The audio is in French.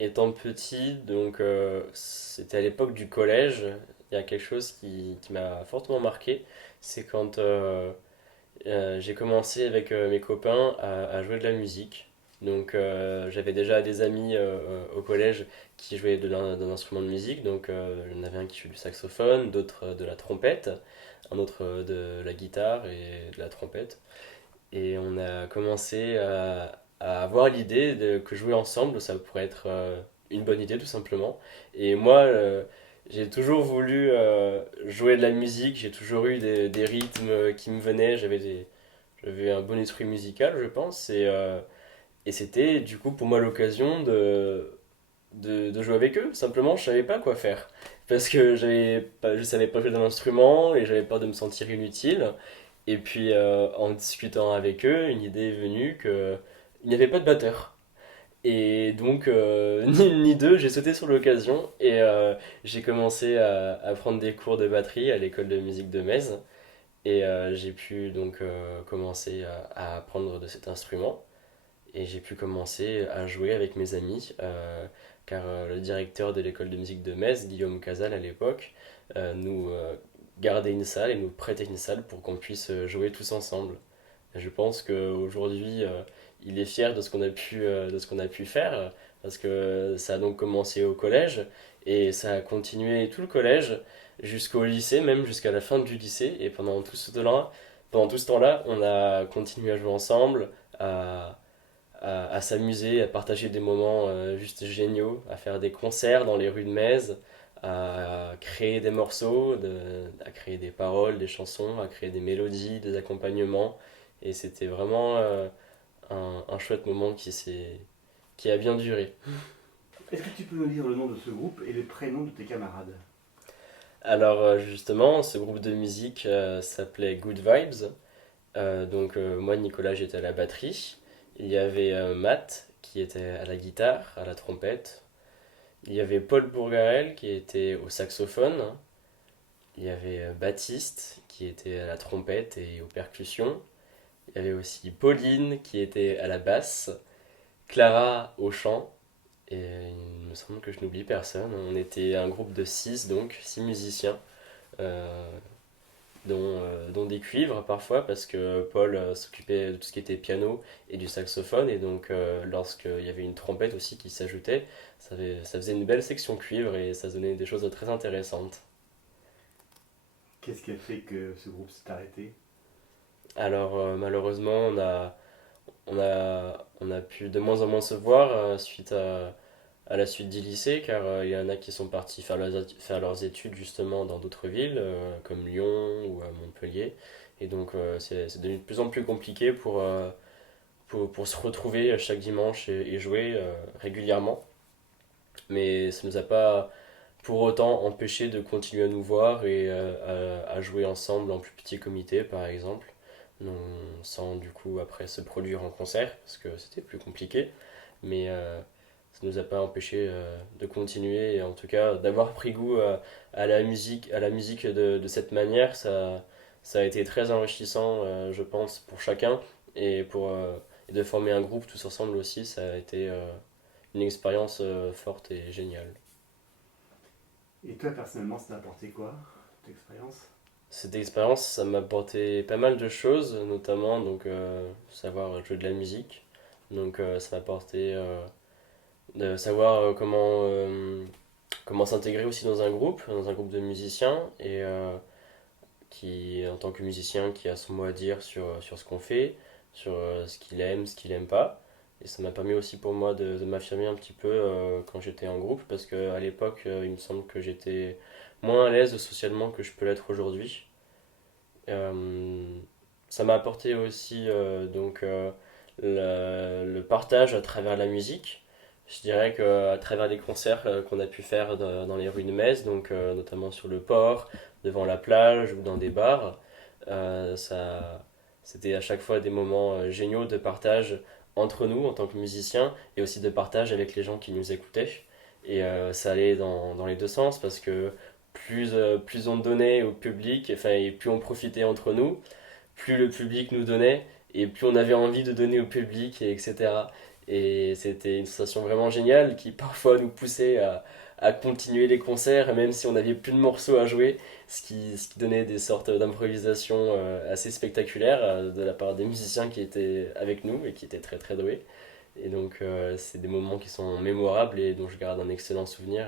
Étant petit, donc c'était à l'époque du collège, il y a quelque chose qui m'a fortement marqué, c'est quand j'ai commencé avec mes copains à jouer de la musique. Donc j'avais déjà des amis au collège qui jouaient d'un instrument de musique. Donc il y en avait un qui jouait du saxophone, d'autres de la trompette, un autre de la guitare et de la trompette. Et on a commencé à avoir l'idée que jouer ensemble, ça pourrait être une bonne idée tout simplement. Et moi, j'ai toujours voulu jouer de la musique, j'ai toujours eu des rythmes qui me venaient, j'avais un bon esprit musical, je pense, et c'était du coup pour moi l'occasion de jouer avec eux. Simplement, je savais pas quoi faire. Parce que je savais pas jouer d'un instrument et j'avais peur de me sentir inutile. Et puis en discutant avec eux, une idée est venue que il n'y avait pas de batteur. Et donc, ni une ni deux, j'ai sauté sur l'occasion et j'ai commencé à prendre des cours de batterie à l'école de musique de Metz. Et j'ai pu donc commencer à apprendre de cet instrument. Et j'ai pu commencer à jouer avec mes amis, car le directeur de l'école de musique de Metz, Guillaume Casal à l'époque, nous gardait une salle et nous prêtait une salle pour qu'on puisse jouer tous ensemble. Et je pense qu'aujourd'hui, il est fier de ce qu'on a pu faire, parce que ça a donc commencé au collège, et ça a continué tout le collège, jusqu'au lycée, même jusqu'à la fin du lycée, et pendant tout ce temps-là, on a continué à jouer ensemble, à s'amuser, à partager des moments juste géniaux, à faire des concerts dans les rues de Metz, à créer des morceaux, à créer des paroles, des chansons, à créer des mélodies, des accompagnements. Et c'était vraiment un chouette moment qui a bien duré. Est-ce que tu peux nous dire le nom de ce groupe et les prénoms de tes camarades? Alors justement, ce groupe de musique s'appelait Good Vibes. Donc moi, Nicolas, j'étais à la batterie. Il y avait Matt qui était à la guitare, à la trompette. Il y avait Paul Bourgarel qui était au saxophone. Il y avait Baptiste qui était à la trompette et aux percussions. Il y avait aussi Pauline qui était à la basse. Clara au chant. Et il me semble que je n'oublie personne. On était un groupe de 6 donc, 6 musiciens. euh, dont des cuivres parfois, parce que Paul s'occupait de tout ce qui était piano et du saxophone, et donc lorsqu'il y avait une trompette aussi qui s'ajoutait, ça faisait une belle section cuivre et ça donnait des choses très intéressantes. Qu'est-ce qui a fait que ce groupe s'est arrêté? Alors malheureusement, on a pu de moins en moins se voir suite à la suite du lycée, car il y en a qui sont partis faire leurs études justement dans d'autres villes, comme Lyon ou à Montpellier. Et donc c'est devenu de plus en plus compliqué pour se retrouver chaque dimanche et jouer régulièrement. Mais ça ne nous a pas pour autant empêché de continuer à nous voir et à jouer ensemble en plus petit comité par exemple. Non, sans du coup après se produire en concert parce que c'était plus compliqué. Mais ça ne nous a pas empêché de continuer et en tout cas d'avoir pris goût à la musique de cette manière. Ça a été très enrichissant, je pense, pour chacun et de former un groupe tous ensemble aussi. Ça a été une expérience forte et géniale. Et toi, personnellement, ça t'a apporté quoi, cette expérience? Cette expérience, ça m'a apporté pas mal de choses, notamment donc savoir jouer de la musique. Donc ça m'a apporté de savoir comment s'intégrer aussi dans un groupe de musiciens et qui, en tant que musicien, qui a son mot à dire sur ce qu'on fait, sur ce qu'il aime pas. Et ça m'a permis aussi pour moi de m'affirmer un petit peu quand j'étais en groupe, parce qu'à l'époque, il me semble que j'étais moins à l'aise socialement que je peux l'être aujourd'hui. Euh, Ça m'a apporté aussi le partage à travers la musique. Je dirais qu'à travers les concerts qu'on a pu faire dans les rues de Metz, donc notamment sur le port, devant la plage ou dans des bars, c'était à chaque fois des moments géniaux de partage entre nous en tant que musiciens et aussi de partage avec les gens qui nous écoutaient. Et ça allait dans les deux sens parce que plus on donnait au public, enfin, et plus on profitait entre nous, plus le public nous donnait et plus on avait envie de donner au public, et etc. Et c'était une sensation vraiment géniale qui parfois nous poussait à continuer les concerts, même si on n'avait plus de morceaux à jouer, ce qui donnait des sortes d'improvisation assez spectaculaires de la part des musiciens qui étaient avec nous et qui étaient très très doués. Et donc c'est des moments qui sont mémorables et dont je garde un excellent souvenir.